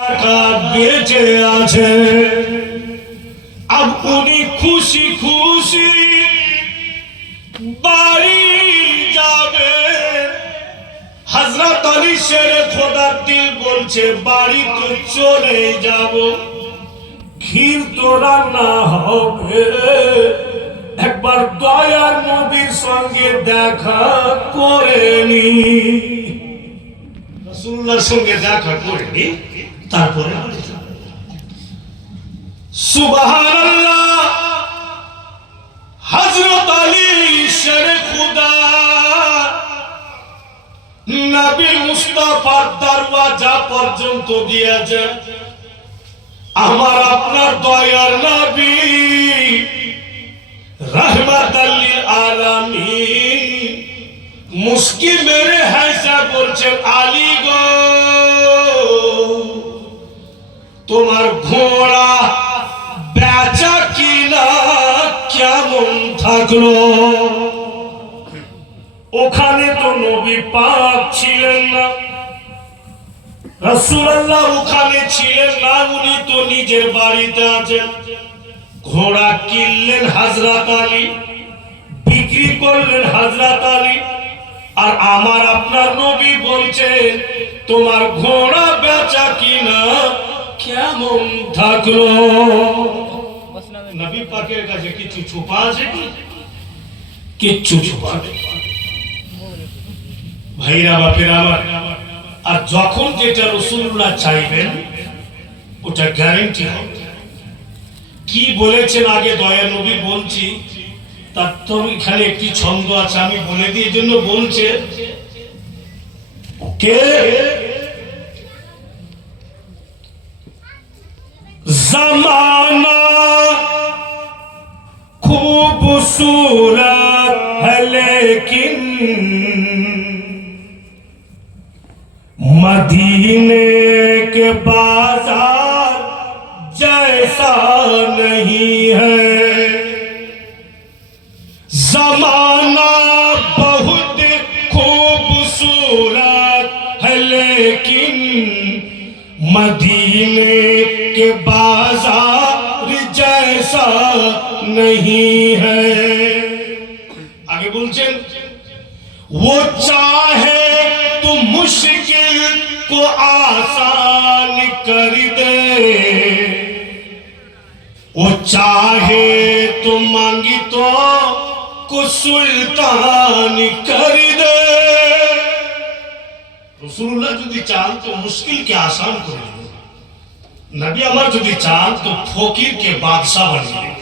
বেঁচে আছে। আপনি খুশি খুশি বাড়ি যাবে। হযরত আলী শেরে খোদার দিল বলছে বাড়ি তো চলে যাব, ক্ষীর তো রান্না হবে, একবার দয়ার নবীর সঙ্গে দেখা করে নি। রাসূলুল্লাহর সঙ্গে দেখা করে নি, তারপরে সুবহানাল্লাহ। হযরত আলী শেরে খুদা নবী মুস্তাফার দরওয়াজা পর্যন্ত গিয়েছেন। আমার আপনার দয়ার নবী রাহমাতাল লিল আলামিন মুস্কি মেরে হাসা বলছেন, আলী গো তোমার ঘোড়া বেচা কিনা কেমন থাকলো? ওখানে তো নবী পাক ছিলেন না, রাসূলুল্লাহ ওখানে ছিলেন না, উনি তো নিজের বাড়িতে আছেন। ঘোড়া কিনলেন হযরত আলী, বিক্রি করলেন হযরত আলী, আর আমার আপনার নবী বলছেন তোমার ঘোড়া বেচা কিনা কেমন থাকলো? নবী পাকের কাছে কিছু ছুপা আছে কি? কিচ্ছু ছুপা নেই ভাইরা বাপের আমার। আর যখন যেটা রাসূলুল্লাহ চাইবেন ওটা গ্যারান্টি হবে। কি বলেছেন আগে দয়ার নবী বলছি, তার তো এখানে একটি ছন্দ আছে, আমি বলে দিই, জন্য বলছে কে जमाना खूबसूरत है लेकिन मदीने के बाजार जैसा नहीं है। जमाना बहुत खूबसूरत है लेकिन मदीने के बाजार जैसा नहीं है। आगे बोलছেন वो चाहे तो मुश्किल को आसान कर दे, वो चाहे तो मांगी तो को सुल्तान कर दे। রাসূলুল্লাহ যদি চান তো মুশকিলকে আসান করে দেবেন, নবী আমার যদি চান তো ফকিরকে বাদশা বানিয়ে দেবেন।